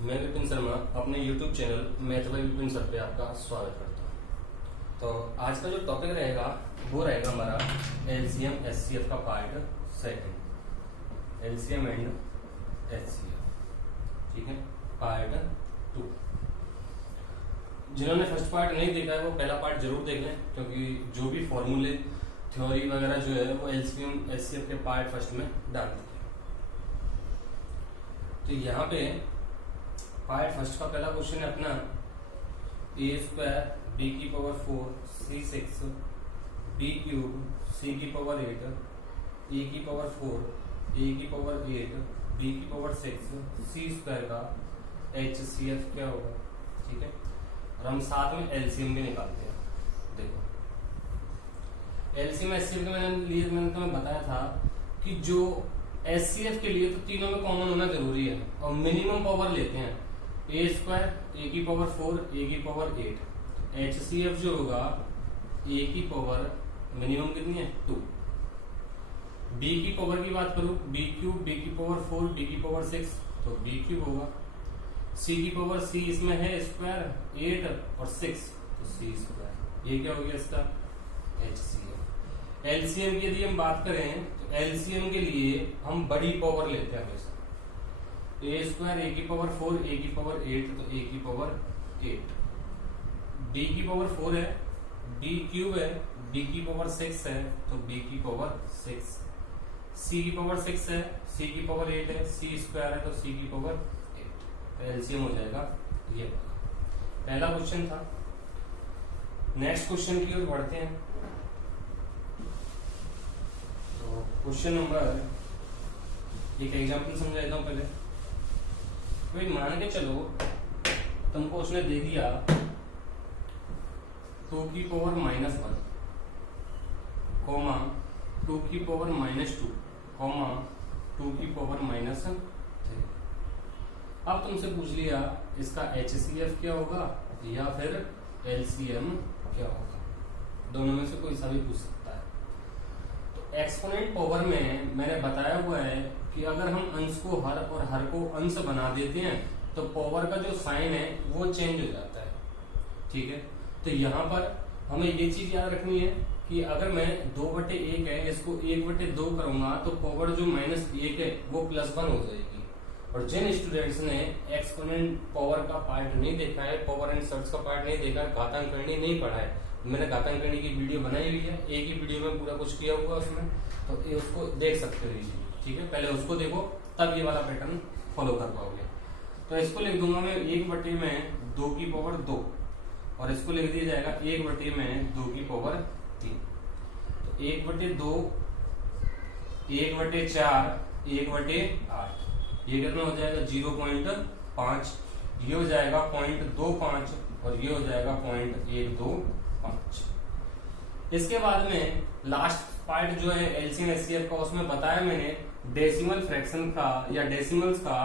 मैं विपिन शर्मा अपने YouTube channel math bye Vipin sir पे आपका स्वागत करता हूँ। तो आज का जो टॉपिक रहेगा वो रहेगा हमारा एलसीएम एचसीएफ का part second, LCM and HCF. ठीक है, पार्ट 2। जिन्होंने फर्स्ट पार्ट नहीं देखा है वो पहला पार्ट जरूर देख लें, क्योंकि जो भी फॉर्मूले थ्योरी वगैरह जो है वो एलसीएम एचसीएफ के पार्ट फर्स्ट में डाल दिए। तो यहाँ पे पार्ट फर्स्ट का पहला क्वेश्चन है अपना ए स्क्वायर बी की पावर 4 सी 6 बी क्यूब सी की पावर 8 ए की पावर 4 ए की पावर 8 बी की पावर 6 सी स्क्वायर का एचसीएफ क्या होगा। ठीक है, और हम साथ में एलसीएम भी निकालते हैं। देखो एलसीएम एचसीएफ के मैंने तुम्हें बताया था कि जो एचसीएफ के लिए तो तीनों में कॉमन होना जरूरी है और मिनिमम पावर लेते हैं ए स्क्वायर ए की पावर 4 ए की पावर 8। एचसीएफ जो होगा ए की पावर मिनिमम कितनी है 2। बी की पावर की बात करूं बी क्यूब बी की पावर 4 बी की पावर 6 तो बी क्यूब होगा। सी की पावर सी इसमें है स्क्वायर 8 और 6 तो सी स्क्वायर। ये क्या हो गया इसका एचसीएफ। एलसीएम की यदि हम बात करें तो एलसीएम के लिए हम बड़ी पावर लेते हैं हमेशा। ए स्क्वायर ए की पावर 4 ए की पावर 8 तो ए की पावर 8। बी की पावर 4 है, बी क्यूब है, बी की पावर 6 है तो बी की पावर 6। सी की पावर 6 है, सी की पावर 8 है, सी स्क्वायर है तो सी की पावर 8। तो एलसीएम हो जाएगा ये पहला क्वेश्चन था। नेक्स्ट क्वेश्चन की ओर बढ़ते हैं। तो क्वेश्चन नंबर एक एग्जांपल समझा देता हूं पहले। भाई मान के चलो तुमको उसने दे दिया 2 की पावर -1 कॉमा 2 की पावर -2 कॉमा 2 की पावर -3। अब तुमसे पूछ लिया इसका एचसीएफ क्या होगा या फिर एलसीएम क्या होगा। दोनों में से कोई सा भी पूछ सकता है। तो एक्सपोनेंट पावर में मैंने बताया हुआ है कि अगर हम अंश को हर और हर को अंश बना देते हैं तो पावर का जो साइन है वो चेंज हो जाता है। ठीक है, तो यहाँ पर हमें ये चीज याद रखनी है कि अगर मैं 2/1 है इसको 1/2 करूंगा तो पावर जो -1 है वो +1 हो जाएगी। और जिन स्टूडेंट्स ने एक्सपोनेंट पावर का पार्ट नहीं देखा है, पावर एंड सर्च का पार्ट नहीं देखा है, घातांकरणी नहीं पढ़ा है, मैंने घातांकरणी की वीडियो बनाई हुई है, एक ही वीडियो में पूरा कुछ किया हुआ उसमें, तो ये उसको देख सकते हो इजीली। ठीक है, पहले उसको देखो तब ये वाला पैटर्न फॉलो कर पाओगे। तो इसको लिख दूंगा मैं 1/2 में 2 की पावर 2 और इसको लिख दिया जाएगा 1/2 में 2 की पावर 3। तो 1/2 1/4 1/8 ये कितना हो जाएगा 0.5। ये हो जाएगा 0.25 और ये हो जाएगा 0.125। इसके बाद में लास्ट पार्ट जो है एलसीएम एचसीएफ का उसमें बताया मैंने डेसिमल फ्रैक्शन का या डेसिमल्स का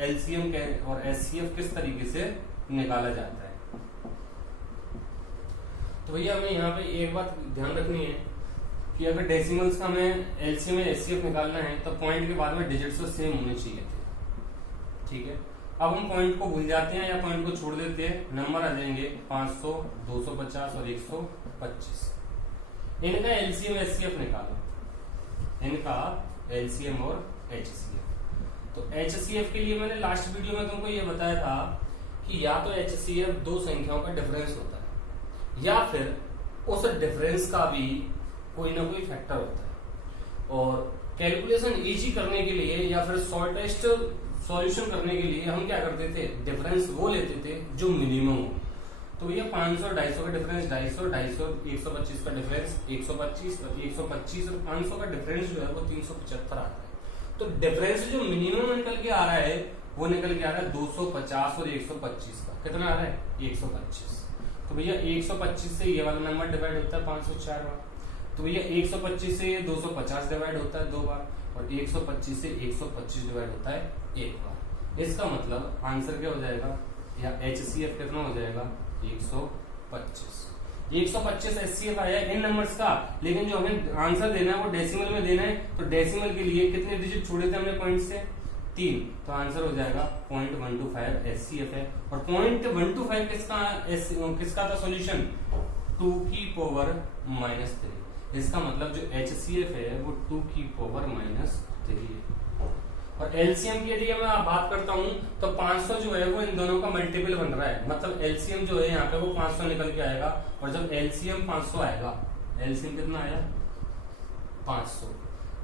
एलसीएम और एचसीएफ किस तरीके से निकाला जाता है। तो भैया हमें यहाँ पे एक बात ध्यान रखनी है कि अगर डेसिमल्स का हमें एलसीएम या एचसीएफ निकालना है तो पॉइंट के बाद में डिजिट्स तो सेम होने चाहिए थे। ठीक है, अब हम पॉइंट को भूल जाते हैं या पॉइंट को छोड़ देते हैं, नंबर आ जाएंगे 500 250 और 125। इनका एलसीएम एचसीएफ निकालो, इनका एलसीएम और एचसीएफ। तो एचसीएफ के लिए मैंने लास्ट वीडियो में तुमको ये बताया था कि या तो एचसीएफ दो संख्याओं का डिफरेंस होता है या फिर उस डिफरेंस का भी कोई ना कोई फैक्टर होता है। और कैलकुलेशन इजी करने के लिए या फिर शॉर्टेस्ट सॉल्यूशन करने के लिए हम क्या करते थे, डिफरेंस वो लेते थे जो मिनिमम हो। तो भैया 500 250 का डिफरेंस 250 250 125 का डिफरेंस 125 और 125 और 500 का डिफरेंस जो है वो 375 आता है। तो डिफरेंस जो मिनिमम निकल के आ रहा है वो निकल के आ रहा है 250 और 125 का। कितना आ रहा है 125। तो भैया 125 से ये वाला नंबर डिवाइड होता है 504 बार। तो भैया 125 से ये 250 डिवाइड होता है 2 बार और 125 से 125 डिवाइड होता है 1 बार। इसका मतलब आंसर क्या हो जाएगा या एचसीएफ कितना हो जाएगा 125। 125 एचसीएफ आया इन नंबर्स का, लेकिन जो हमें आंसर देना है वो डेसिमल में देना है। तो डेसिमल के लिए कितने डिजिट छोड़े थे हमने पॉइंट से 3, तो आंसर हो जाएगा 0.125 HCF है। और 0.125 किसका था सॉल्यूशन? 2 की पावर -3। इसका मतलब जो HCF है वो 2 की पावर -3 है। और एलसीएम की यदि मैं बात करता हूं तो 500 जो है वो इन दोनों का मल्टीपल बन रहा है, मतलब एलसीएम जो है यहाँ पे वो 500 निकल के आएगा। और जब एलसीएम 500 आएगा, एलसीएम कितना आया? 500।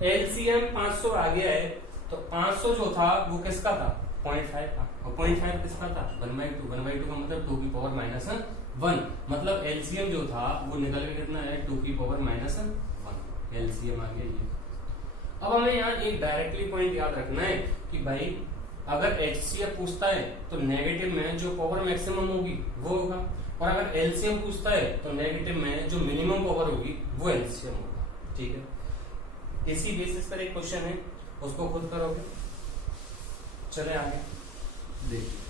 एलसीएम 500 आ गया है तो 500 जो था वो किसका था? 0.5 था। और 0.5 किसका था? 1/2। 1/2 का मतलब 2 की पावर -1, मतलब एलसीएम जो था वो निकल के कितना है? 2 की पावर -1 एलसीएम आ गया ये। अब हमें यहाँ एक डायरेक्टली पॉइंट याद रखना है कि भाई अगर HCF पूछता है तो नेगेटिव में जो पावर मैक्सिमम होगी वो होगा, और अगर एलसीएम पूछता है तो नेगेटिव में जो मिनिमम पावर होगी वो एलसीएम होगा। ठीक है, इसी बेसिस पर एक क्वेश्चन है, उसको खुद करोगे। चले आगे देखिए।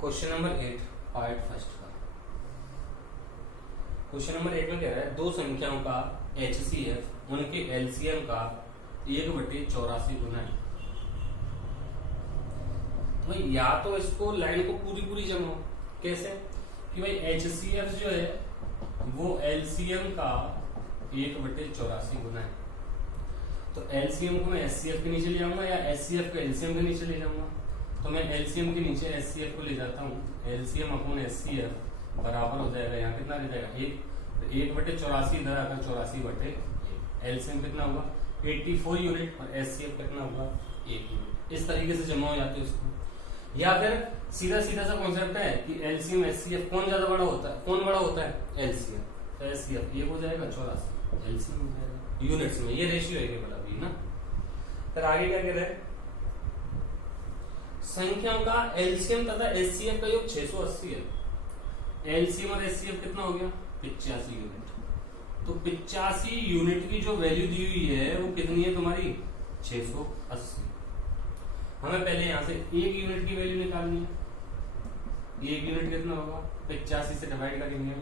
क्वेश्चन नंबर 8 पार्ट फर्स्ट का। क्वेश्चन नंबर 8 में कह रहा है दो संख्याओं का HCF उनके LCM का 1/84 गुना है। तो या तो इसको लाइन को पूरी जमाओ। कैसे? कि भाई HCF जो है वो LCM का 1/84 गुना है। तो LCM को मैं HCF के नीचे ले जाऊंगा या HCF को LCM के नीचे ले जाऊंगा? तो मैं LCM के नीचे HCF को ले जाता हूँ। LCM अपॉन HCF बराबर हो जाएगा, यहाँ कितना रह जाएगा? 1/84 इधर आकर 84/1। LCM कितना होगा? 84 यूनिट और HCF कितना होगा? 1 यूनिट। इस तरीके से जमा हो जाते हैं उसको। या फिर सीधा सा कॉन्सेप्ट है कि LCM HCF कौन ज्यादा बड़ा होता है? कौन बड़ा होता है? LCM। तो HCF ये हो जाएगा 84, LCM हो जाएगा यूनिट्स में। ये रेशियो है केवल अभी ना। फिर आगे क्या कह रहे हैं? संख्याओं का एलसीएम तथा एचसीएफ का योग 680 है। एलसीएम और एचसीएफ कितना हो गया? 85 यूनिट। तो 85 यूनिट की जो वैल्यू दी हुई है वो कितनी है तुम्हारी? 680। हमें पहले यहां से 1 यूनिट की वैल्यू निकालनी है। 1 यूनिट कितना होगा? 85 से डिवाइड करेंगे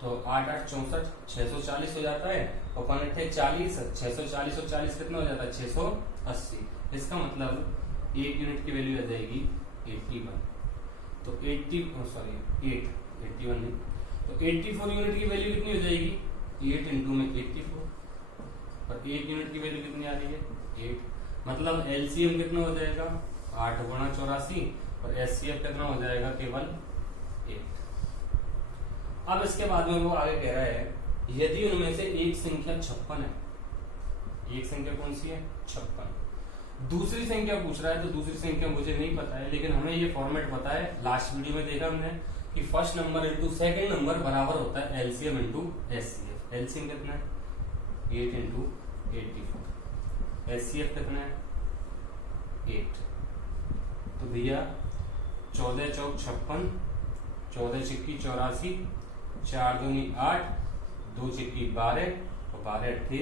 तो 8 8 64 640 हो जाता है। और 40 640 और 40 कितना हो जाता है? 680। इसका मतलब 1 यूनिट की वैल्यू आ जाएगी 81। तो 81 नहीं, तो 84 यूनिट की वैल्यू कितनी हो जाएगी? 8 इंटू में 84। और 1 यूनिट की वैल्यू कितनी आ रही है? 8। मतलब एलसीएम कितना हो जाएगा? 8 गुणा 84 और एचसीएफ कितना हो जाएगा? केवल 8। अब इसके बाद में वो आगे कह रहा है यदि उनमें से एक संख्या 56 है। एक संख्या कौन सी है? 56। दूसरी संख्या पूछ रहा है तो दूसरी संख्या मुझे नहीं पता है, लेकिन हमें ये फॉर्मेट पता है। लास्ट वीडियो में देखा हमने कि first number into second number बराबर होता है एलसीएम इंटू एचसीएफ। एलसीएम कितना है? 8 इंटू 84। एचसीएफ कितना है? 8। तो भैया 14 चौक 56, 14 छिक्की 84, 4 दूनी 8, 2 छिक्की 12 और 12 अट्ठे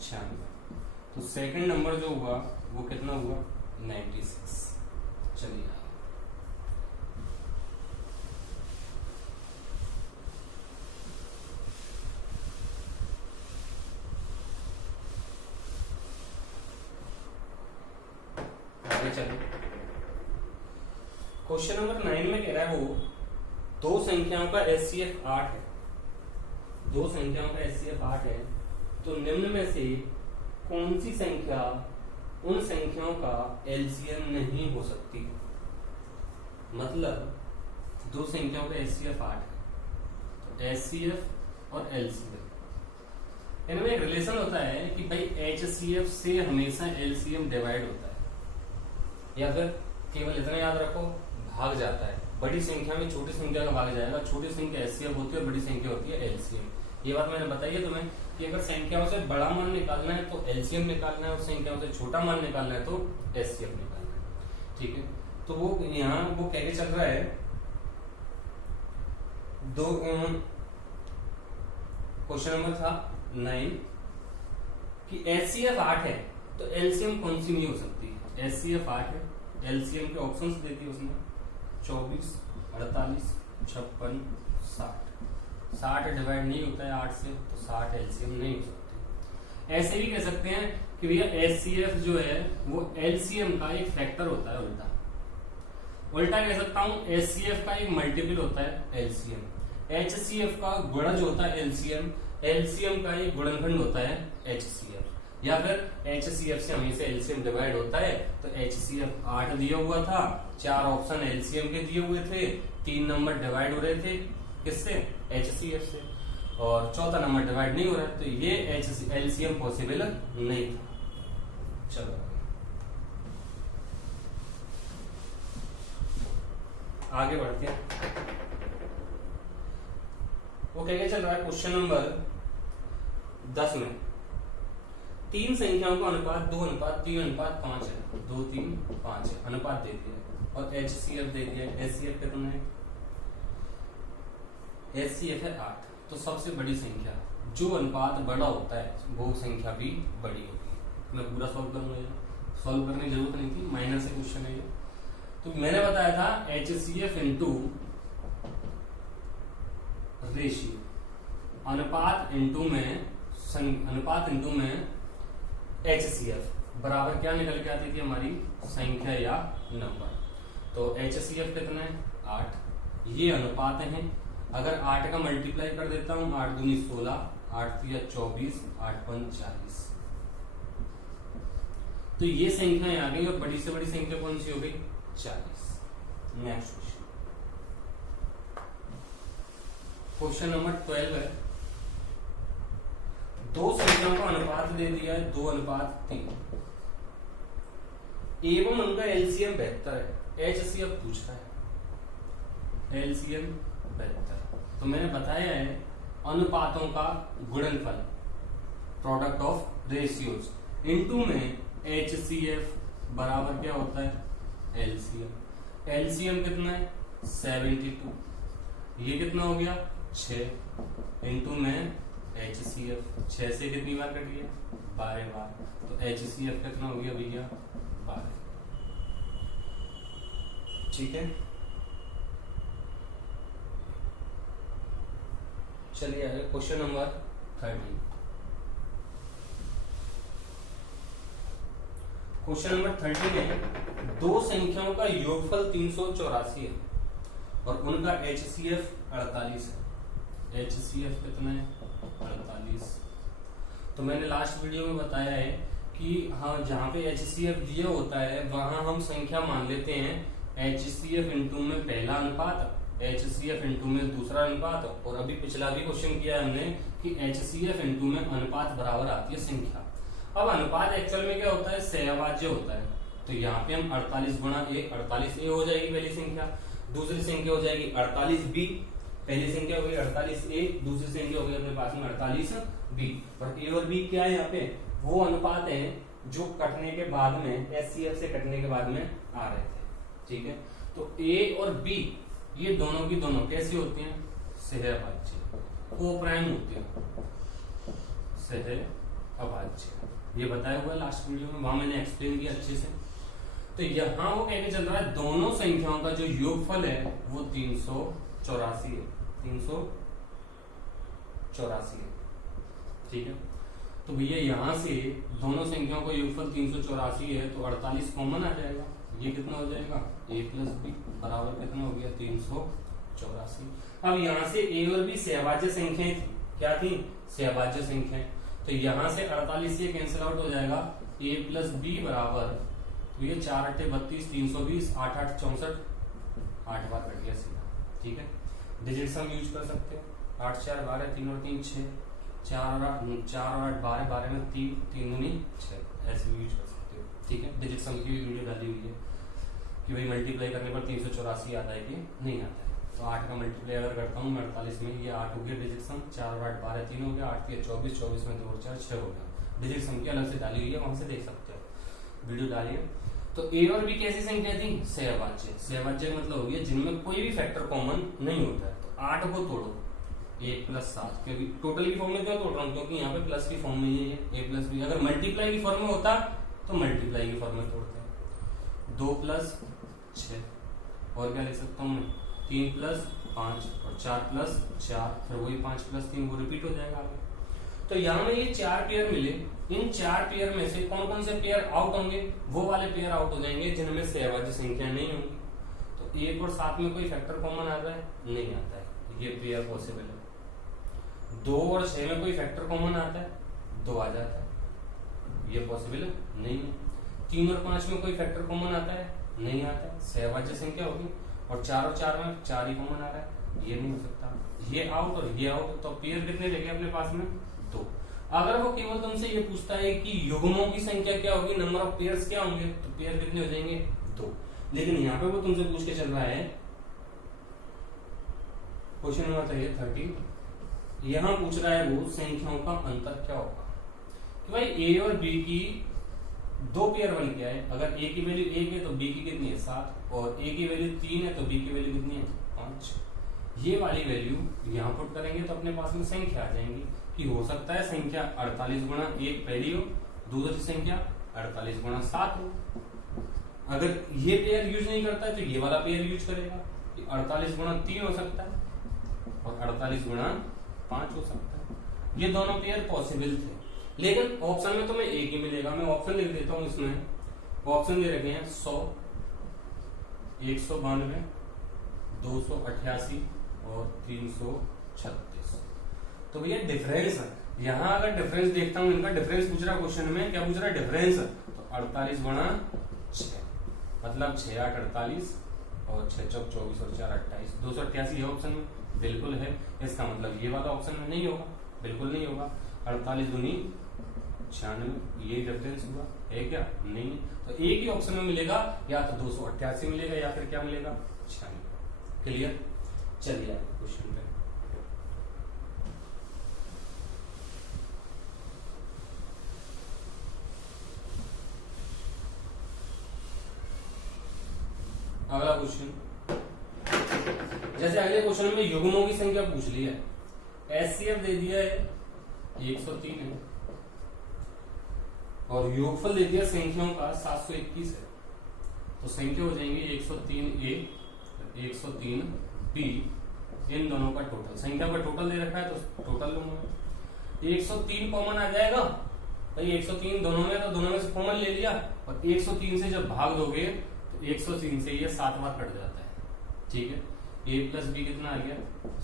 96। तो सेकंड नंबर जो हुआ वो कितना हुआ? 96। चलिए आगे चलिए। क्वेश्चन नंबर 9 में कह रहा है वो दो संख्याओं का HCF 8 है। दो संख्याओं का HCF 8 है तो निम्न में से कौन सी संख्या उन संख्याओं का एलसीएम नहीं हो सकती? मतलब दो संख्याओं का HCF 8 है तो HCF और LCF इनमें एक रिलेशन होता है कि भाई HCF से हमेशा LCM डिवाइड होता है, या फिर केवल इतना याद रखो भाग जाता है। बड़ी संख्या में छोटी संख्या का भाग जाएगा। छोटी संख्या HCF होती है और बड़ी संख्या होती है LCM। ये बात मैंने बताई है तुम्हें कि अगर संख्याओं से बड़ा मान निकालना है तो LCM निकालना है और संख्याओं से छोटा मान निकालना है तो HCF निकालना है। ठीक है, तो वो यहाँ वो कह के चल रहा है दो क्वेश्चन नंबर था 9 कि HCF 8 है तो LCM कौन सी नहीं हो सकती? HCF 8 है एलसीएम के ऑप्शंस दे दिए उसने 24, 48, 56, 60। 60 डिवाइड नहीं होता है 8 से, तो 60 एलसीएम नहीं हो सकती। ऐसे भी कह सकते हैं कि भैया एचसीएफ जो है वो एलसीएम का एक फैक्टर होता है। उल्टा कह सकता हूं एचसीएफ का एक मल्टीपल होता है एलसीएम। एचसीएफ का गुणज होता है एलसीएम, एलसीएम का एक गुणनखंड होता है एचसीएफ। या फिर एचसीएफ से हमेशा एलसीएम डिवाइड होता है, तो एचसीएफ 8 दिया हुआ था, 4 ऑप्शन एलसीएम के दिए हुए थे, 3 नंबर डिवाइड हो रहे थे किससे, एचसीएफ से, और चौथा नंबर डिवाइड नहीं हो रहा है, तो ये एलसीएम पॉसिबल नहीं था। चलो आगे बढ़ते हैं। वो क्या चल रहा है क्वेश्चन नंबर 10 में 3 संख्याओं का अनुपात 2:3:5 है, 2, 3, 5 है, अनुपात दे दिया है और एचसीएफ दे दिया है। एचसीएफ कितना है, एचसीएफ है 8। तो सबसे बड़ी संख्या जो अनुपात बड़ा होता है वो संख्या भी बड़ी होती है। मैं पूरा सॉल्व करूंगा, सॉल्व करने की जरूरत नहीं थी, माइनर से क्वेश्चन है ये। तो मैंने बताया था एचसीएफ इंटू रेशियो, अनुपात इंटू में एचसीएफ बराबर क्या निकल के आती थी हमारी, संख्या या नंबर। तो एचसीएफ कितना है 8, ये अनुपात है। अगर 8 का मल्टीप्लाई कर देता हूं, 8 दूनी 16, 8 तिया 24, 8 पंच 40, तो ये संख्याएं आ गई। और बड़ी से बड़ी संख्या कौन सी हो गई, 40। नेक्स्ट क्वेश्चन नंबर 12 है। 2 संख्याओं का अनुपात दे दिया है 2:3 एवं उनका एलसीएम 72 है। एचसीएफ पूछ रहा है, एलसीएम 72। तो मैंने बताया है अनुपातों का गुणनफल, प्रोडक्ट ऑफ रेशियोज इनटू में एचसीएफ बराबर क्या होता है, एलसीएम। एलसीएम कितना है 72, ये कितना हो गया 6 इनटू में एचसीएफ, 6 से कितनी बार कटी है 12 बार, तो एचसीएफ कितना हो गया भैया 12। ठीक है, चलिए आगे क्वेश्चन नंबर 13। क्वेश्चन नंबर 13 है 2 संख्याओं का योगफल 384 है और उनका एचसीएफ 48 है। एचसीएफ कितना है 48। तो मैंने लास्ट वीडियो में बताया है कि हाँ जहाँ पे एचसीएफ दिया होता है वहां हम संख्या मान लेते हैं एचसीएफ इंटू में पहला अनुपात, एचसीएफ इंटू में दूसरा अनुपात, और अभी पिछला भी क्वेश्चन किया हमने कि एचसीएफ इंटू में अनुपात बराबर आती है संख्या। अब अनुपात एक्चुअल में क्या होता है, सहभाज्य होता है। तो यहाँ पे हम 48 गुणा 1, 48a हो जाएगी पहली संख्या, दूसरी संख्या हो जाएगी 48b, पहली संख्या हो गई 48a, दूसरी संख्या हो गई अपने पास में 48b। और a और b क्या है यहाँ पे, वो अनुपात है जो कटने के बाद में एचसीएफ से कटने के बाद में आ रहे थे। ठीक है, तो a और b ये दोनों की दोनों कैसी होती हैं, सहअभाज्य, को-प्राइम होती है, सहअभाज्य। ये बताया हुआ है लास्ट वीडियो में, वहां मैंने एक्सप्लेन किया अच्छे से। तो यहाँ वो कहके चल रहा है दोनों संख्याओं का जो योगफल है वो 384 है, 384 है। ठीक है, तो भैया यहाँ से दोनों संख्याओं का योगफल 384 है, तो 48 कॉमन आ जाएगा। ये कितना हो जाएगा a प्लस बी बराबर कितना हो गया 384। अब यहाँ से a और b सहभाज्य संख्याएं थी, क्या थी, सहभाज्य संख्याएं। तो यहाँ से 48 से कैंसिल आउट हो जाएगा, a प्लस बी बराबर, तो ये 4 8 32, 320, 8 8 64, 8 बार कट गया सीधा। ठीक है, डिजिट सम यूज कर सकते हो, 8 4 12, 3 और 3 6, 4 और 8 12, 12 में 3, 3 दूनी 6, ऐसे भी यूज कर सकते हो। ठीक है, डिजिट सम की भी वीडियो डाली हुई है कि भाई मल्टीप्लाई करने पर 384 आता है कि नहीं आता है। तो 8 का मल्टीप्लाई अगर करता हूँ मैं 48 में, ये 8 हो गया डिजिट सम, 4 और 8 12, 3 हो गया, 8 3 24, 24 में 2 और 4 6 हो गया। डिजिट सम की अलग से डाली हुई है, वहां से देख सकते हो, वीडियो डालिए। तो a और b कैसी संख्या थी, सहभाज्य। सहभाज्य मतलब हो गया जिनमें कोई भी फैक्टर कॉमन नहीं होता है। तो 8 को तोड़ो, 1 प्लस 7, क्योंकि टोटल की फॉर्म में क्यों तोड़ रहा हूँ, क्योंकि यहाँ पे प्लस की फॉर्म में ये है a प्लस बी। अगर मल्टीप्लाई की फॉर्म में होता तो मल्टीप्लाई की फॉर्म में तोड़ते हैं। 2 प्लस 6, और क्या लिख सकता हूँ मैं 3 प्लस 5 और 4 प्लस 4, फिर वही 5 प्लस 3 वो रिपीट हो जाएगा आगे। तो यहाँ में ये 4 पेयर मिले, इन 4 पेयर में से कौन कौन से पेयर आउट होंगे, वो वाले पेयर आउट हो जाएंगे जिनमें सहभाज्य संख्या नहीं होंगी। तो 1 और 7 में कोई फैक्टर कॉमन आता है, नहीं आता है, ये पेयर पॉसिबल है। 2 और 6 में कोई फैक्टर कॉमन आता है, 2 आ जाता है, ये पॉसिबल नहीं है। 3 और 5 में कोई फैक्टर कॉमन आता है, नहीं आता है, सहभाज्य संख्या होगी। और 4 और 4 में 4 ही कॉमन आ रहा है, ये नहीं हो सकता, ये आउट और ये आउट। तो पेयर कितने रह गए अपने पास में, 2। अगर वो केवल तुमसे ये पूछता है कि युग्मों की संख्या क्या होगी, नंबर ऑफ पेयर्स क्या होंगे, तो पेयर कितने हो जाएंगे, 2। लेकिन यहाँ पे वो तुमसे पूछ के चल रहा है, क्वेश्चन नंबर बताइए 30, यहाँ पूछ रहा है वो संख्याओं का अंतर क्या होगा कि भाई ए और बी की 2 पेयर बन के आए। अगर ए की वैल्यू 1 है तो बी की कितनी है 7, और ए की वैल्यू 3 है तो बी की वैल्यू कितनी है 5। ये वाली वैल्यू यहाँ पुट करेंगे तो अपने पास में संख्या आ जाएंगी कि हो सकता है संख्या 48 गुणा 1 पहली हो, दूसरी संख्या 48 गुणा 7 हो। अगर ये पेयर यूज नहीं करता है तो ये वाला पेयर यूज करेगा कि 48 गुणा 3 हो सकता है और 48 गुणा 5 हो सकता है। ये दोनों पेयर पॉसिबल थे, लेकिन ऑप्शन में तुम्हें एक ही मिलेगा। मैं ऑप्शन लिख देता हूं, इसमें ऑप्शन दे रखे हैं 100, 192, 288 और 336। तो भैया डिफरेंस है, यहाँ अगर डिफरेंस देखता हूँ, इनका डिफरेंस पूछ रहा है क्वेश्चन में, क्या पूछ रहा है डिफरेंस, तो 48 गुणा 6 मतलब 6 8 48 और 6 चौक 24 और 4 28, 288 है ऑप्शन में, बिल्कुल है। इसका मतलब ये वाला ऑप्शन में नहीं होगा, बिल्कुल नहीं होगा। 48 दूनी 96, ये डिफरेंस हुआ है क्या, नहीं। तो एक ही ऑप्शन में मिलेगा, या तो 288 मिलेगा या फिर क्या मिलेगा 96। क्लियर, चलिए क्वेश्चन पे। अगला क्वेश्चन, जैसे अगले क्वेश्चन में युग्मों की संख्या पूछ ली है, एचसीएफ दे दिया है 103 है और योगफल दे दिया संख्याओं का 721 है। तो संख्या हो जाएंगे 103A 103B, इन दोनों का टोटल, संख्या का टोटल दे रखा है तो टोटल लूंगा। 103 कॉमन आ जाएगा भाई, 103 दोनों में, तो दोनों में से कॉमन ले लिया, और 103 से जब भाग दोगे तो 103 से ये 7 बार कट जाता है, ठीक है। ए प्लस बी कितना आ गया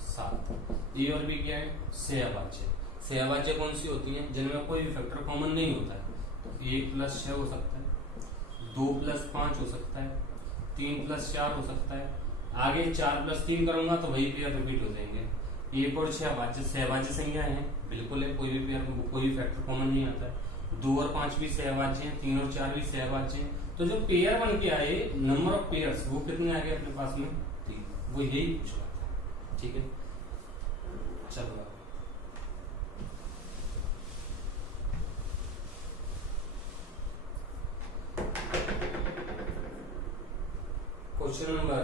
7। ए और बी क्या है सहभाज्य। सहभाज्य कौन सी होती है, जिनमें कोई फैक्टर कॉमन नहीं होता है। तो 1 प्लस 6 हो सकता है, 2 प्लस 5 हो सकता है, 3 प्लस 4 हो सकता है, आगे 4 प्लस 3 करूंगा तो वही पेयर रिपीट हो जाएंगे। 1 और 6 सहभाज्य संख्या है, बिल्कुल है, कोई भी पेयर में कोई भी फैक्टर कॉमन नहीं आता है। 2 और 5 भी सहभाज्य हैं, 3 और 4 भी सहभाज्य हैं। तो जो पेयर बन के आए, नंबर ऑफ पेयर्स, वो कितने आ गए अपने पास में 3, वो यही पूछ रहा था, ठीक है। चलो क्वेश्चन नंबर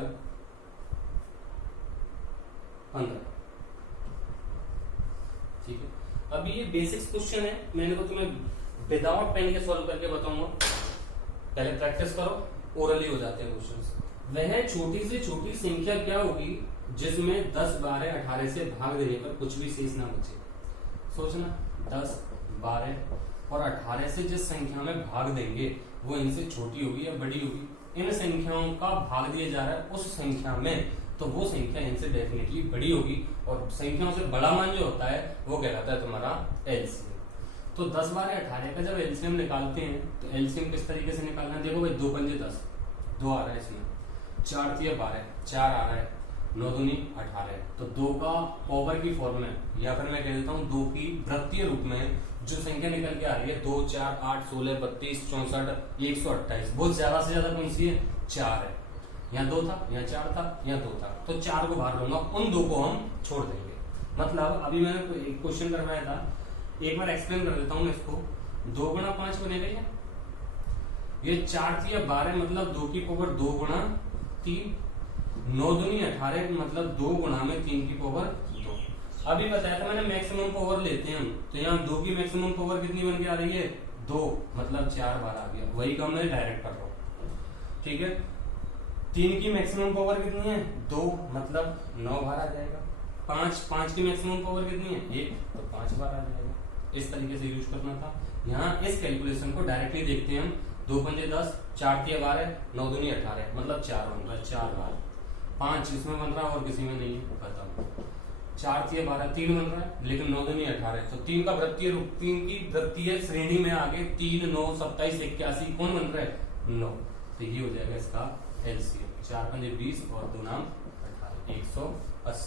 15, ठीक है। अभी ये बेसिक्स क्वेश्चन है, मैंने को तुम्हें विदाउट पेन के सॉल्व करके बताऊंगा, पहले प्रैक्टिस करो, ओरली हो जाते हैं क्वेश्चंस। वह छोटी से छोटी संख्या क्या होगी जिसमें 10 12 18 से भाग देने पर कुछ भी शेष ना बचे। सोचना, 10 12 और 18 से जिस संख्या में भाग देंगे वो इनसे छोटी होगी या बड़ी होगी। इन संख्याओं का भाग दिया जा रहा है उस संख्या में, तो वो संख्या इनसे डेफिनेटली बड़ी होगी, और संख्याओं से बड़ा मान जो होता है वो कहलाता है तुम्हारा एलसीएम। तो 10 12 18 का जब एलसीएम निकालते हैं तो एलसीएम किस तरीके से निकालना है, देखो भाई 2 पंजे 10, 2 आ रहा है इसमें, 4 तिया 12, 4 आ रहा है, 9 दूनी 18, तो 2 का पावर की फॉर्म में, या फिर मैं कह देता हूँ 2 की वृत्तीय रूप में जो संख्या निकल के आ रही है 2 4 8 16 32 64 128, बहुत ज्यादा से ज्यादा कौन सी है 4 है। यहाँ 2 था, यहाँ 4 था, यहाँ 2 था, तो 4 को बाहर लूंगा, उन 2 को हम छोड़ देंगे। मतलब अभी मैंने एक क्वेश्चन करवाया था, एक बार एक्सप्लेन कर देता हूँ मैं इसको। 2 गुणा 5 बनेगा ये 4 तिया 12 मतलब 2 की पावर 2 गुणा 3, 9 दूनी 18 मतलब 2 गुणा में 3 की पावर 2। अभी बताया था मैंने मैक्सिमम पावर लेते हैं हम, तो यहाँ 2 की मैक्सिमम पावर कितनी बन के आ रही है 2, मतलब 4 बार आ गया, वही काम मैं डायरेक्ट कर रहा हूँ। ठीक है। 3 की मैक्सिमम पावर कितनी है 2, मतलब 9 बार आ जाएगा। 5 की मैक्सिमम पावर कितनी है 1, तो 5 बार आ जाएगा। इस तरीके से यूज करना था। यहाँ इस कैलकुलेशन को डायरेक्टली देखते हैं हम। 2 पंजे 10, 4 तिया 12, 9 दूनी 18, मतलब 4 बन रहा है 4 बार। 5 इसमें बन रहा है और किसी में नहीं है, खत्म। 4 तिया 12, 3 बन रहा है, लेकिन 9 दूनी 18, तो 3 का वृत्तीय रूप, 3 की वृत्तीय श्रेणी में आगे 3, 9, 27, 81 कौन बन रहा है 9, तो ये हो जाएगा इसका एलसीएम। 4 पंजे 20 और 2 नाम 18, 180।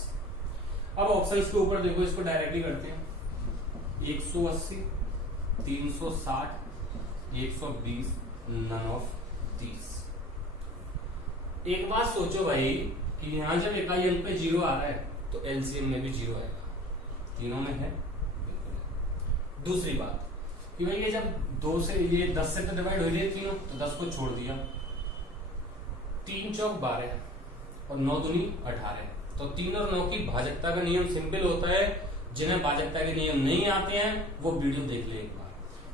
अब ऑप्शंस के ऊपर देखो, इसको डायरेक्टली करते हैं। 180, 360, 120, नन ऑफ 30। एक बात सोचो भाई कि यहां जब इकाई अंक पे 0 आ रहा है तो एलसीएम में भी 0 आएगा। तीनों में है, बिल्कुल है। दूसरी बात कि भाई ये जब 2 से ये 10 से तो डिवाइड हो जाए तीनों, तो 10 को छोड़ दिया, 3 चौक 12 और 9 दूनी 18, तो 3 और 9 की भाजकता का नियम सिंपल होता है। जिन्हें भाजकता के नियम नहीं आते हैं वो वीडियो देख ले एक बार।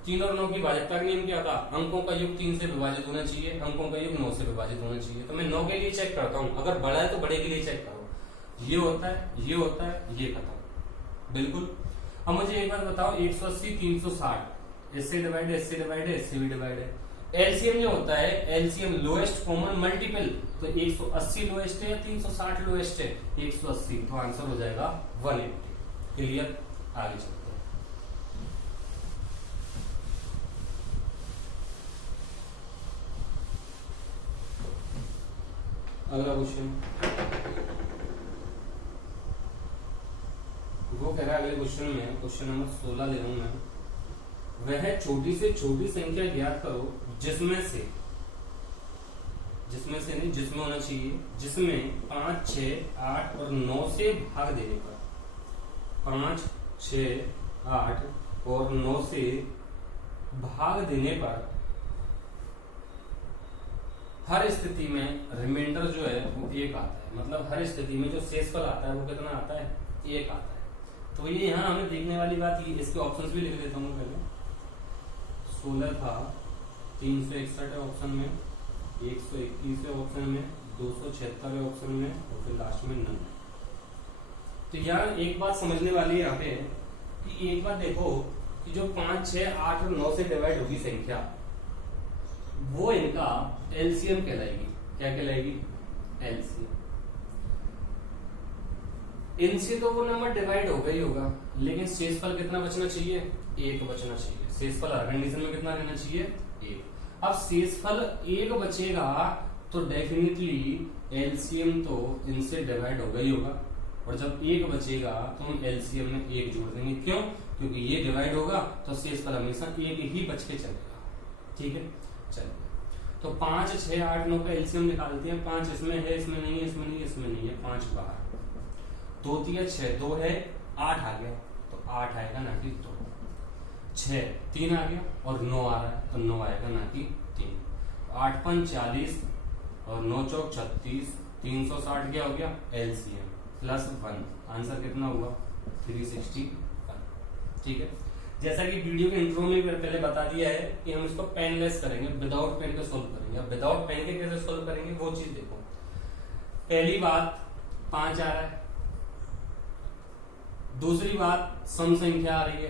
3 और 9 की भाजकता का नियम क्या था, अंकों का योग 3 से विभाजित होना चाहिए, अंकों का योग 9 से विभाजित होना चाहिए। तो मैं 9 के लिए चेक करता हूं, अगर बड़ा है तो बड़े के लिए चेक करो। ये होता है, ये होता है, ये खत्म, बिल्कुल। अब मुझे एक बात बताओ, 180, 360, इससे डिवाइड है, इससे डिवाइड है, इससे भी डिवाइड है। एलसीएम जो होता है, एलसीएम लोएस्ट कॉमन मल्टीपल, तो 180 लोएस्ट है या 360 लोएस्ट है 180, तो आंसर हो जाएगा 180। क्लियर, आगे चलते हैं। अगला क्वेश्चन, वो कह रहा है अगले क्वेश्चन में, क्वेश्चन नंबर 16 ले रहा हूं मैं। वह छोटी से छोटी संख्या ज्ञात करो जिसमें नहीं, जिसमें होना चाहिए, जिसमें 5, 6, 8 और 9 से भाग देने पर 5, 6, 8 और 9 से भाग देने पर हर स्थिति में रिमाइंडर जो है वो 1 आता है। मतलब हर स्थिति में जो शेषफल आता है वो कितना आता है 1 आता है। तो ये यहाँ हमें देखने वाली बात, ये इसके ऑप्शंस भी लिख देता हूँ पहले। 16 था, 361 है ऑप्शन में, 121 है ऑप्शन में, 276 है ऑप्शन में, और फिर लास्ट में नन। तो यार एक बात समझने वाली यहाँ पे कि एक बात देखो कि जो 5, 6, 8 और 9 से डिवाइड होगी संख्या, वो इनका एलसीएम कहलाएगी। क्या कहलाएगी, एलसीएम। इनसे तो वो नंबर डिवाइड होगा ही होगा, लेकिन शेषफल कितना बचना चाहिए 1 बचना चाहिए। शेषफल हर कंडीशन में कितना रहना चाहिए 1। अब शेषफल 1 बचेगा तो डेफिनेटली एलसीएम तो इनसे डिवाइड होगा ही होगा, और जब 1 बचेगा तो हम एलसीएम में 1 जोड़ देंगे। क्यों, क्योंकि ये डिवाइड होगा तो शेषफल हमेशा 1 ही बच के चलेगा। ठीक है, चलिए तो 5, 6, 8, 9 का एलसीएम निकालते हैं। 5 इसमें है, इसमें नहीं है, इसमें नहीं है, इसमें नहीं है, 5 बाहर, 2 तिया 6, 2 है, 8 आ गया तो 8 आएगा ना कि 2, 6 3 आ गया और 9 आ रहा है तो 9 आएगा ना कि 3। 8 5 40 और 9 चौक 36, 360 क्या हो गया एलसीएम प्लस 1, आंसर कितना हुआ 361। ठीक है, जैसा कि वीडियो के इंट्रो में पहले बता दिया है कि हम इसको पेनलेस करेंगे, विदाउट पेन के सोल्व करेंगे। अब विदाउट पेन के कैसे सोल्व करेंगे वो चीज देखो। पहली बात 5 आ रहा है, दूसरी बात सम संख्या आ रही है,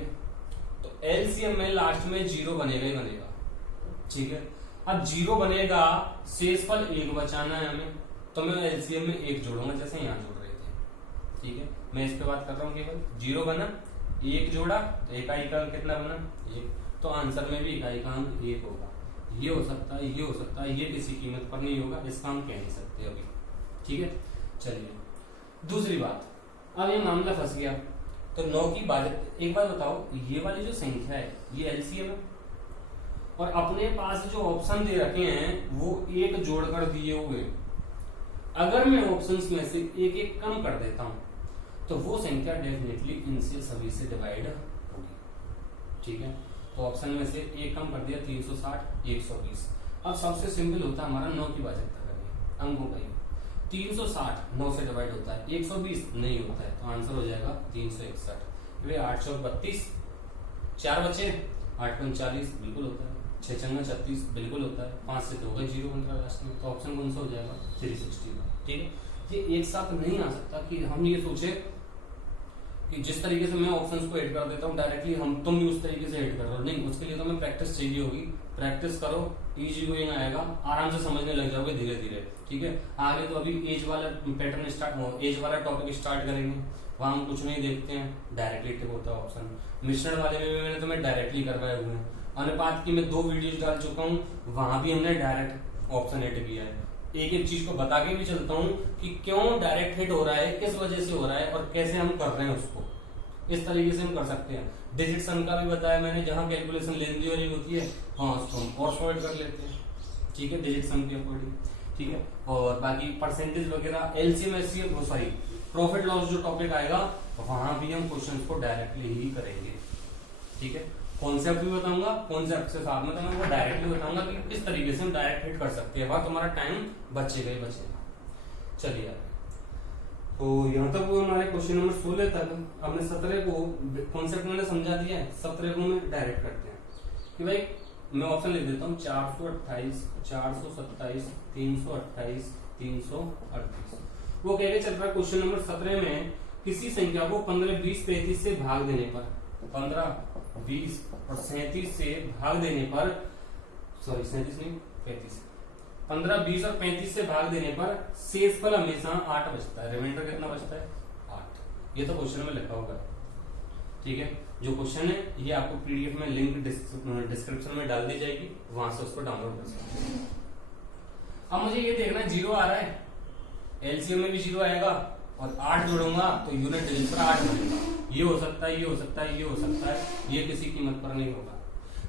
तो एलसीएम में लास्ट में 0 बनेगा ही बनेगा। ठीक है, अब 0 बनेगा, शेषफल 1 बचाना है हमें, तो मैं एलसीएम में 1 जोड़ूंगा जैसे यहां जोड़ रहे थे। ठीक है, मैं इस पे बात कर रहा हूं, केवल 0 बना, 1 जोड़ा तो इकाई का अंक कितना बना 1, तो आंसर में भी इकाई का अंक 1 होगा। ये हो सकता है, ये हो सकता है, ये किसी कीमत पर नहीं होगा, इसका हम कह नहीं सकते अभी। ठीक है, चलिए दूसरी बात, अब ये मामला फंस गया तो 9 की भाजक। एक बात बताओ, ये वाली जो संख्या है ये एलसीएम है, और अपने पास जो ऑप्शन दे रखे हैं वो 1 जोड़कर दिए हुए। अगर मैं ऑप्शंस में से एक कम कर देता हूं तो वो संख्या डेफिनेटली इनसे सभी से डिवाइड होगी। ठीक है, तो ऑप्शन में से 1 कम कर दिया, 360, 120। अब सबसे सिंपल होता है हमारा 9 की भाजकता करनी, अंकों का योग। 360 9 से डिवाइड होता है, 120 नहीं होता है, तो आंसर हो जाएगा 361। 8 32, 4 बचे, 8 45 बिल्कुल होता है। 6 चंगा 36 बिल्कुल होता है, 5 से 2 का 0 बन रहा है लास्ट में, तो ऑप्शन कौन सा हो जाएगा 360 का। ठीक है, ये एक साथ नहीं आ सकता कि हम ये सोचे कि जिस तरीके से मैं ऑप्शंस को ऐड कर देता हूँ डायरेक्टली तुम भी उस तरीके से ऐड कर रहे हो, नहीं, उसके लिए तो हमें प्रैक्टिस चाहिए होगी। प्रैक्टिस करो, इजी गोइंग आएगा, आराम से समझने लग जाओगे धीरे धीरे। ठीक है, आगे तो अभी एज वाला पैटर्न स्टार्ट, एज वाला टॉपिक स्टार्ट करेंगे, वहां हम कुछ नहीं देखते हैं, डायरेक्टली टिक होता है ऑप्शन। मिश्रण वाले में भी मैंने तुम्हें डायरेक्टली करवाए हुए हैं। अनुपात की मैं 2 वीडियोज डाल चुका हूँ, वहां भी हमने डायरेक्ट ऑप्शन ऐड किया है। एक एक चीज को बता के भी चलता हूँ कि क्यों डायरेक्ट हिट हो रहा है, किस वजह से हो रहा है और कैसे हम कर रहे हैं उसको। इस तरीके से हम कर सकते हैं। डिजिट सम का भी बताया मैंने, जहां कैलकुलेशन लेंदी वाली होती है हाँ उसको हम और सॉल्व कर लेते हैं। ठीक है, डिजिट सम के अकॉर्डिंग। ठीक है, और बाकी परसेंटेज वगैरह, LCM HCF, sorry profit loss जो टॉपिक आएगा वहां भी हम क्वेश्चंस को डायरेक्टली ही करेंगे। ठीक है, कॉन्सेप्ट भी बताऊंगा, कॉन्सेप्ट से साथ में तो मैं वो डायरेक्टली बताऊंगा कि किस तरीके से हम डायरेक्ट हिट कर सकते हैं, वहां तुम्हारा टाइम बचेगा ही बचेगा। चलिए यार, तो यहाँ तक वो हमारे क्वेश्चन नंबर 16 तक हमने 17 को कॉन्सेप्ट मैंने समझा दिया है। 17 को हम डायरेक्ट करते हैं कि भाई मैं ऑप्शन लिख देता हूँ 428, 427, 328, 338। वो कह के चल रहा है क्वेश्चन नंबर 17 में किसी संख्या को 15, 20, 35 से भाग देने पर, 15, 20 और 37 से भाग देने पर, सॉरी 37 नहीं 35, 15, 20 और 35 से भाग देने पर शेषफल हमेशा 8 बचता है। रिमाइंडर कितना बचता है 8। ये तो क्वेश्चन में लिखा होगा। ठीक है, जो क्वेश्चन है ये आपको पीडीएफ में लिंक डिस्क्रिप्शन में डाल दी जाएगी, वहां से उसको डाउनलोड कर सकते हैं। अब मुझे ये देखना 0 आ रहा है, एलसीएम में भी 0 आएगा और 8 जोड़ूंगा तो यूनिट डिजिट पर 8 बनेगा। ये हो सकता है, ये हो सकता है, ये हो सकता है, ये किसी कीमत पर नहीं होगा।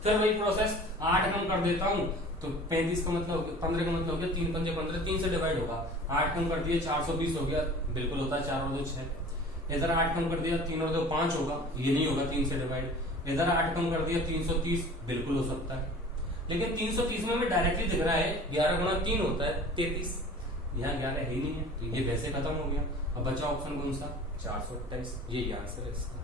फिर वही प्रोसेस 8 कम कर देता हूं तो 35 का मतलब 15 का मतलब हो गया 3 पंजे 15, 3 से डिवाइड होगा। 8 कम कर दिया 420 हो गया, बिल्कुल होता है 4 और 2 6। इधर 8 कम कर दिया 3 और 2 5 होगा, ये नहीं होगा 3 से डिवाइड। इधर 8 कम कर दिया 330, बिल्कुल हो सकता है। लेकिन 330 में डायरेक्टली दिख रहा है 11 गुना 3 होता है 33, यहाँ 11 है ही नहीं है, तो ये वैसे खत्म हो गया। अब बचा ऑप्शन कौन सा 428, ये यहाँ से इसका।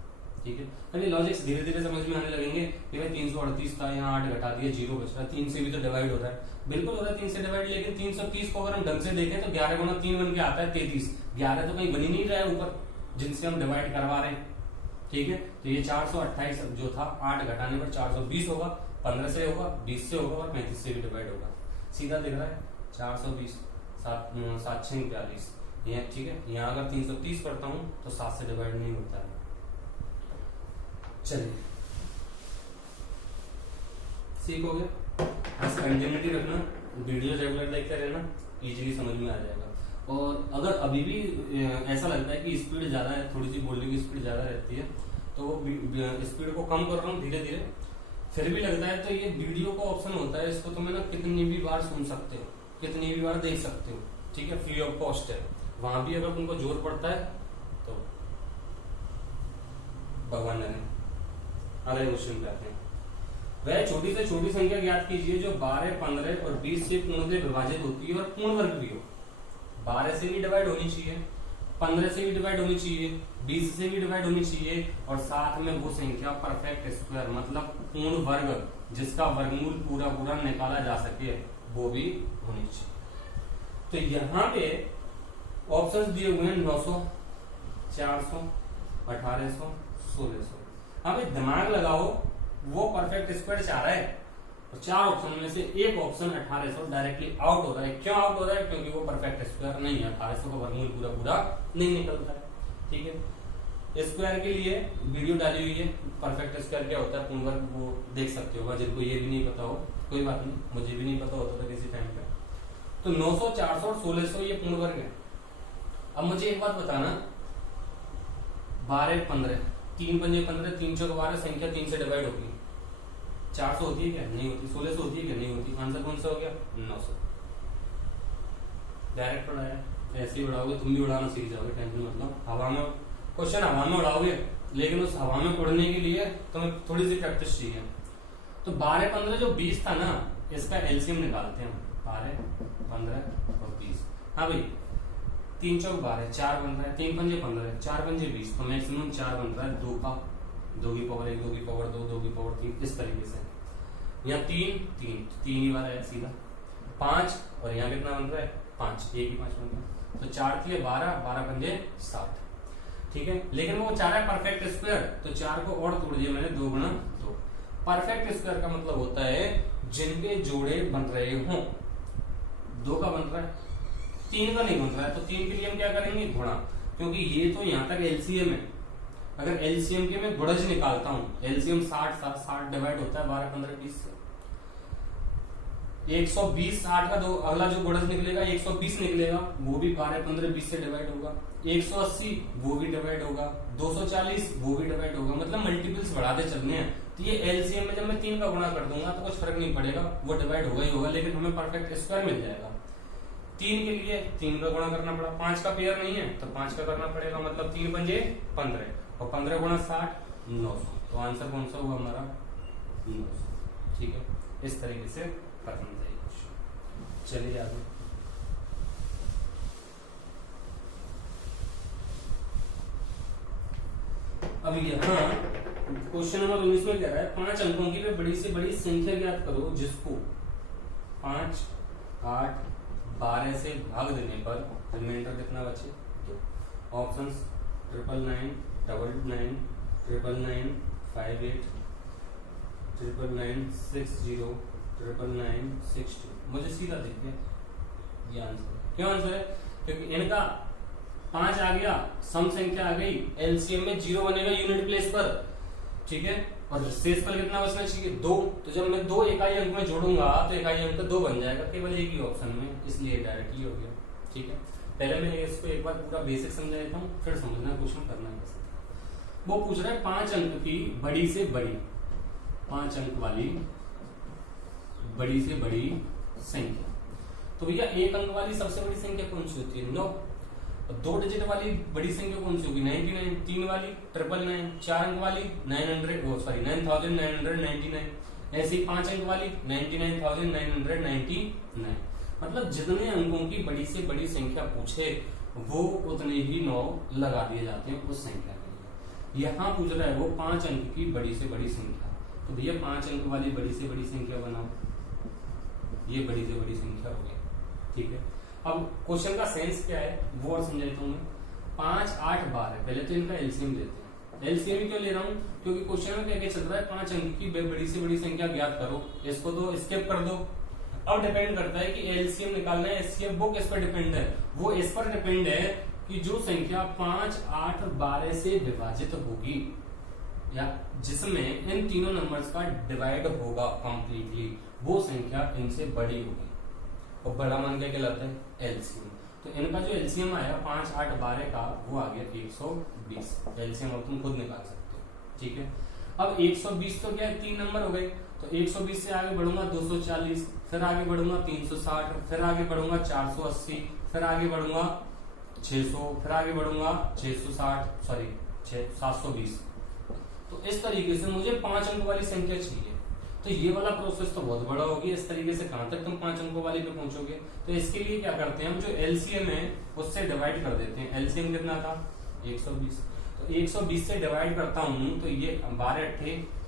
ठीक है, अभी लॉजिक्स धीरे धीरे समझ में आने लगेंगे कि भाई 338 था, यहाँ 8 घटा दिया 0 बच रहा है, 3 से भी तो डिवाइड हो रहा है, बिल्कुल हो रहा है 3 से डिवाइड। लेकिन 330 को अगर हम ढंग से देखें तो 11 गुना 3 बन के आता है 33। 11 तो कहीं बन ही नहीं रहा है ऊपर जिनसे हम डिवाइड करवा रहे हैं। ठीक है, तो ये 428 जो था 8 घटाने पर 420 होगा, 15 से होगा, 20 से होगा और 35 से भी डिवाइड होगा। सीधा दिख रहा है 420, 7 6 42। ठीक है, यहाँ अगर 330 करता हूँ तो 7 से डिवाइड नहीं होता है। चलिए सीखोगे, बस कंटिन्यूटी रखना, वीडियो रेगुलर देखते रहना, इजीली समझ में आ जाएगा। और अगर अभी भी ऐसा लगता है कि स्पीड ज्यादा है, थोड़ी सी बोलने की स्पीड ज्यादा रहती है, तो स्पीड को कम कर रहा हूँ धीरे धीरे, फिर भी लगता है तो ये वीडियो का ऑप्शन होता है, इसको तुम ना कितनी भी बार सुन सकते हो, कितनी भी बार देख सकते हो। ठीक है, फ्री ऑफ कॉस्ट है, वहां भी अगर तुमको जोर पड़ता है तो भगवान जाने। अगले क्वेश्चन पे आते हैं। वह छोटी से छोटी संख्या ज्ञात कीजिए जो 12, 15 और 20 से पूर्ण से विभाजित होती है और पूर्ण वर्ग भी हो। 12 से भी डिवाइड होनी चाहिए, 15 से भी डिवाइड होनी चाहिए, 20 से भी डिवाइड होनी चाहिए और साथ में वो संख्या परफेक्ट स्क्वायर मतलब पूर्ण वर्ग जिसका वर्गमूल पूरा पूरा निकाला जा सके वो भी होनी चाहिए। तो यहाँ पे ऑप्शंस दिए हुए हैं 900, 400, 1800, 1600। अब दिमाग लगाओ, वो परफेक्ट स्क्वायर चाह रहा है और 4 ऑप्शन में से एक ऑप्शन 1800 डायरेक्टली आउट हो रहा है। क्यों आउट हो रहा है? क्योंकि वो परफेक्ट स्क्वायर नहीं है, 1800 का वर्गमूल पूरा पूरा नहीं निकलता है। ठीक है, स्क्वायर के लिए वीडियो डाली हुई है, परफेक्ट स्क्वायर क्या होता है, पूर्ण वर्ग, वो देख सकते हो। जिनको ये भी नहीं पता हो कोई बात नहीं, मुझे भी नहीं पता होता था किसी टाइम पे। तो 900, 400 और 1600 ये पूर्ण वर्ग है। अब मुझे एक बात बताना, 12, 15, 3 पंजे 15, 3 चौक 12, संख्या 3 से डिवाइड होगी। 400 होती है क्या? नहीं होती। 1600 होती है क्या? नहीं होती। आंसर कौन सा हो गया? 900। डायरेक्ट उड़ाया, ऐसे ही उड़ाओगे, तुम भी उड़ाना सीख जाओगे, टेंशन मत लो। हवा में क्वेश्चन हवा में उड़ाओगे, लेकिन उस हवा में उड़ने के लिए तुम्हें थोड़ी सी प्रैक्टिस चाहिए। तो 12, 15 जो 20 था ना, इसका एलसीएम निकालते हैं। 12, 15 और 20। हाँ भाई, 3 चौक 12, 4 बन रहा है, 3 पंजे 15, 4 पंजे 20, तो मैक्सिमम 4 बन रहा है। 2 का 2 की पावर 1, 2 की पावर 2, 2 की पावर 3, इस तरीके से। यहाँ 3 3 3 ही बार है सीधा 5 और यहाँ कितना बन रहा है 5 एक ही 5 बन रहा है तो 4 3 12 12 पंजे 7 ठीक है। लेकिन वो चाह रहा है परफेक्ट स्क्वायर तो 4 को और तोड़ दिया मैंने 2 गुना 2। परफेक्ट स्क्वायर का मतलब होता है जिनके जोड़े बन रहे हों 2 का बन रहा है 3 का नहीं बन रहा है तो 3 के लिए हम क्या करेंगे गुणा क्योंकि ये तो यहाँ तक एलसीएम है। अगर एलसीएम के मैं गुणज निकालता हूँ एलसीएम 60 डिवाइड होता है 12 15 20 से 120 60 का दो अगला जो गुणज निकलेगा 120 निकलेगा वो भी 12 15 20 से डिवाइड होगा 180 वो भी डिवाइड होगा 240 वो भी डिवाइड होगा मतलब मल्टीपल्स बढ़ाते चलने हैं तो ये एलसीएम में जब मैं 3 का गुणा कर दूंगा तो कुछ फर्क नहीं पड़ेगा वो डिवाइड होगा ही होगा लेकिन हमें परफेक्ट स्क्वायर मिल जाएगा। 3 के लिए 3 का गुणा करना पड़ा 5 का पेयर नहीं है तो 5 का करना पड़ेगा मतलब 3 पंजे 15 और 15 गुणा 60 900 तो आंसर कौन सा हुआ हमारा 900 ठीक है। इस तरीके से करना चाहिए क्वेश्चन। चलिए आगे अब यहाँ क्वेश्चन नंबर 19 में कह रहा है 5 अंकों की बड़ी से बड़ी संख्या ज्ञात करो जिसको 5 8 12 से भाग देने पर रिमाइंडर कितना बचे 2। ऑप्शंस 999 99 999 58 999 60 999 60 मुझे सीधा दिख गया ये आंसर। क्यों आंसर है क्योंकि इनका 5 आ गया सम संख्या आ गई एलसीएम में 0 बनेगा यूनिट प्लेस पर ठीक है और शेष पर कितना बचना चाहिए 2। तो जब मैं 2 इकाई अंक में जोड़ूंगा तो इकाई अंक 2 बन जाएगा केवल एक ही ऑप्शन में इसलिए डायरेक्टली हो गया ठीक है। पहले मैं इसको एक बार पूरा बेसिक समझा देता हूँ फिर समझना क्वेश्चन करना कैसे। वो पूछ रहा है 5 अंक की बड़ी से बड़ी 5 अंक वाली बड़ी से बड़ी संख्या तो भैया 1 अंक वाली सबसे बड़ी संख्या कौन सी होती है 9 और 2 डिजिट वाली बड़ी संख्या कौन सी होगी 99 3 वाली 999 4 अंक वाली 9999 ऐसे ही 5 अंक वाली 99,999 मतलब जितने अंकों की बड़ी से बड़ी संख्या पूछे वो उतने ही 9 लगा दिए जाते हैं उस संख्या के लिए। यहाँ पूछ रहा है वो 5 अंक की बड़ी से बड़ी संख्या तो भैया 5 अंक वाली बड़ी से बड़ी संख्या बनाओ ये बड़ी से बड़ी संख्या हो गई ठीक है। अब क्वेश्चन का सेंस क्या है वो और समझाता हूँ मैं 5 8 12 पहले तो इनका एलसीएम लेते हैं। एलसीएम क्यों ले रहा हूँ क्योंकि क्वेश्चन में क्या चल रहा है 5 अंक की बड़ी से बड़ी संख्या ज्ञात करो इसको तो स्किप कर दो। अब डिपेंड करता है कि एलसीएम निकालना है एचसीएफ वो किस पर डिपेंड है वो इस पर डिपेंड है कि जो संख्या 5 8 12 से विभाजित होगी या जिसमें इन तीनों नंबर्स का डिवाइड होगा कंप्लीटली वो संख्या इनसे बड़ी होगी और बड़ा मान क्या कहलाता है एलसीएम। तो इनका जो एलसीएम आया 5 8 12 का वो आ गया 120 एलसीएम अब तुम खुद निकाल सकते हो ठीक है। अब 120 तो क्या है 3 नंबर हो गए तो 120 से आगे बढ़ूंगा 240 फिर आगे बढ़ूंगा 360 फिर आगे बढ़ूंगा 480 फिर आगे बढ़ूंगा 600 फिर आगे बढ़ूंगा 720। तो इस तरीके से मुझे 5 अंक वाली संख्या चाहिए तो ये वाला प्रोसेस तो बहुत बड़ा होगी। इस तरीके से कहां तक तुम 5 अंकों वाली पे पहुंचोगे तो इसके लिए क्या करते हैं हम जो एलसीएम है उससे डिवाइड कर देते हैं। एलसीएम कितना था 120 तो 120 से डिवाइड करता हूं तो ये 12 8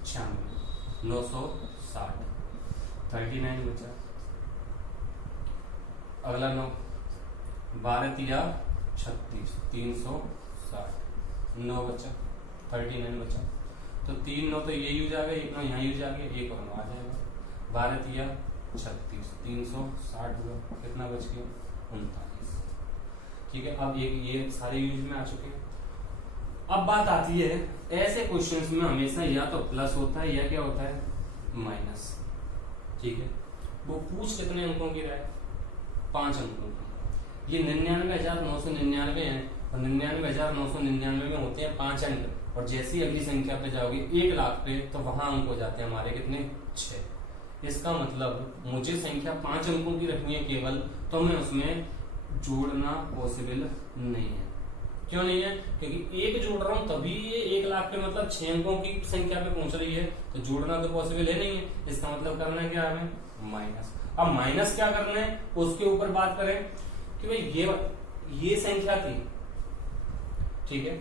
96 960 39 बचा अगला 9 12 3 36 360 9 बचा 39 बचा तो 3 9 तो ये यूज आ गया 1 9 यहाँ यूज आ गया 1 और 9 आ जाएगा 12 3 36 360 हुआ कितना बच गया 39 ठीक है। अब ये सारे यूज में आ चुके हैं। अब बात आती है ऐसे क्वेश्चंस में हमेशा या तो प्लस होता है या क्या होता है माइनस ठीक है। वो पूछ कितने अंकों की रहा है 5 अंकों की ये 99,999 है और 99,999 में होते हैं 5 अंक और जैसे ही अगली संख्या पे जाओगे 1 लाख पे तो वहां अंक हो जाते हैं हमारे कितने 6। इसका मतलब मुझे संख्या 5 अंकों की रखनी है केवल तो मैं उसमें जोड़ना पॉसिबल नहीं है। क्यों नहीं है क्योंकि 1 जोड़ रहा हूं तभी ये 1 लाख पे मतलब 6 अंकों की संख्या पे पहुंच रही है तो जोड़ना तो पॉसिबल है नहीं है। इसका मतलब करना है क्या हमें माइनस। अब माइनस क्या करना है उसके ऊपर बात करें कि भाई ये संख्या थी ठीक है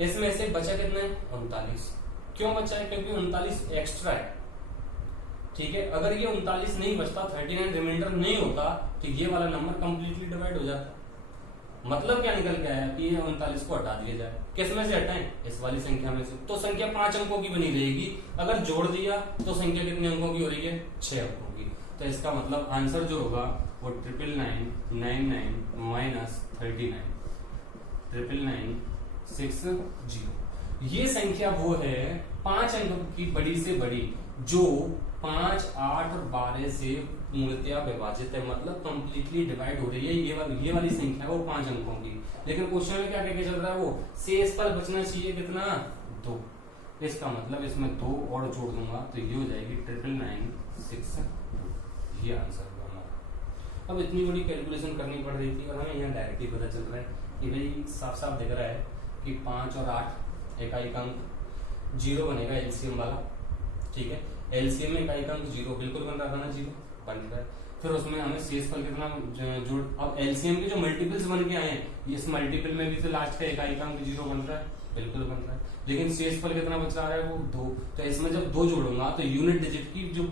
इसमें से बचा कितना है 39। क्यों बचा है क्योंकि 39 एक्स्ट्रा है ठीक है। अगर ये 39 नहीं बचता, 39 रिमाइंडर नहीं होता, तो ये वाला नंबर कंप्लीटली डिवाइड हो जाता। मतलब क्या निकल के आया कि ये 39 को हटा दिया जाए। किस में से हटाएं? इस वाली संख्या में से। तो संख्या 5 अंकों की बनी रहेगी। अगर जोड़ दिया तो संख्या कितने अंकों की हो रही है? 6 अंकों की। तो इसका मतलब आंसर जो होगा वो 99999 माइनस 39 99960। ये संख्या वो है 5 अंकों की बड़ी से बड़ी जो 5, 8 और 12 से पूर्णतया विभाजित है, मतलब कंप्लीटली डिवाइड हो रही है। ये वाली संख्या वो 5 अंकों की। लेकिन क्वेश्चन में क्या कहके चल रहा है, वो शेषफल बचना चाहिए कितना? 2। इसका मतलब इसमें 2 और जोड़ दूंगा तो ये हो जाएगी 99960। ये आंसर होगा हमारा। अब इतनी बड़ी कैलकुलेशन करनी पड़ रही थी और हमें यहाँ डायरेक्टली पता चल रहा है कि भाई साफ साफ दिख रहा है कि 5 और 8 इकाई अंक 0 बनेगा एलसीएम वाला। ठीक है, एलसीएम में इकाई अंक 0 बिल्कुल बन रहा था ना, 0 बन रहा है। फिर उसमें हमें शेषफल कितना जोड़, अब एलसीएम के जो मल्टीपल्स बन के आए हैं, इस मल्टीपल में भी तो लास्ट का इकाई अंक 0 बन रहा है, बिल्कुल बन रहा है। लेकिन शेषफल कितना बच रहा है? वो 2। तो इसमें जब 2 जोड़ूंगा तो यूनिट डिजिट की जो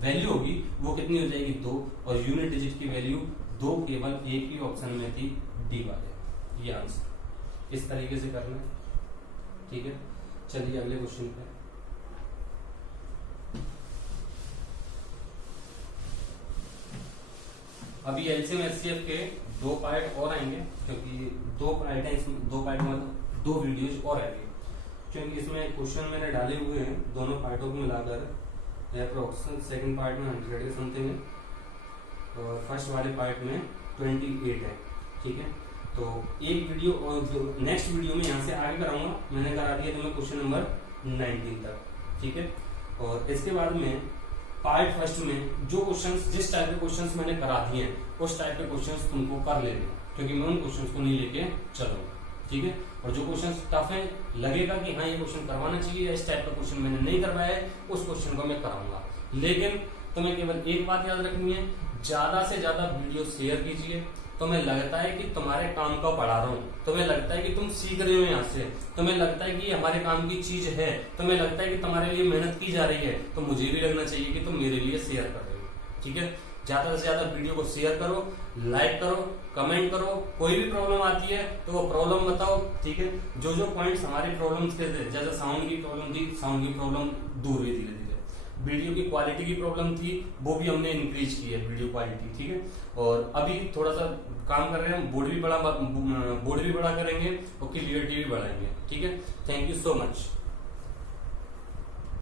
वैल्यू होगी वो कितनी हो जाएगी? 2। और यूनिट डिजिट की वैल्यू 2 केवल एक ही ऑप्शन में थी, डी वाले। ये आंसर इस तरीके से करना है। ठीक है, चलिए अगले क्वेश्चन पे। अभी एलसीएम एचसीएफ के 2 पार्ट और आएंगे, क्योंकि 2 पार्ट है इसमें, 2 पार्ट मतलब 2 वीडियोज और आएंगे, क्योंकि इसमें क्वेश्चन मैंने डाले हुए हैं दोनों पार्टों को मिलाकर। अप्रोक्सीमेट सेकंड पार्ट में 100 के समथिंग है और फर्स्ट वाले पार्ट में 28 है। ठीक है, तो एक वीडियो और नेक्स्ट वीडियो में यहाँ से आगे कराऊंगा। मैंने करा दिया तुम्हें क्वेश्चन नंबर 19 तक। ठीक है, और इसके बाद में पार्ट फर्स्ट में जो क्वेश्चंस, जिस टाइप के क्वेश्चंस मैंने करा दिए हैं उस टाइप के क्वेश्चंस तुमको कर लेने, क्योंकि मैं उन क्वेश्चंस को नहीं लेके चलूंगा। ठीक है, और जो क्वेश्चंस टफ है, लगेगा कि हाँ ये क्वेश्चन करवाना चाहिए, इस टाइप का क्वेश्चन मैंने नहीं करवाया है, उस क्वेश्चन को मैं कराऊंगा। लेकिन तुम्हें केवल एक बात याद रखनी है, ज्यादा से ज्यादा वीडियो शेयर कीजिए। तुम्हें लगता है कि तुम्हारे काम का पढ़ा रहा हूँ, तुम्हें लगता है कि तुम सीख रहे हो यहाँ से, तुम्हें लगता है कि हमारे काम की चीज है, तुम्हें लगता है कि तुम्हारे लिए मेहनत की जा रही है, तो मुझे भी लगना चाहिए कि तुम मेरे लिए शेयर कर रहे हो। ठीक है, ज्यादा से ज्यादा वीडियो को शेयर करो, लाइक करो, कमेंट करो। कोई भी प्रॉब्लम आती है तो वो प्रॉब्लम बताओ। ठीक है, जो जो पॉइंट्स हमारे प्रॉब्लम के थे, जैसे साउंड की प्रॉब्लम थी, साउंड की प्रॉब्लम दूर हुई धीरे धीरे। वीडियो की क्वालिटी की प्रॉब्लम थी, वो भी हमने इंक्रीज की है वीडियो क्वालिटी। ठीक है, और अभी थोड़ा सा काम कर रहे हैं, बोर्ड भी बड़ा करेंगे और क्लियरिटी भी बढ़ाएंगे। ठीक है, थैंक यू सो मच।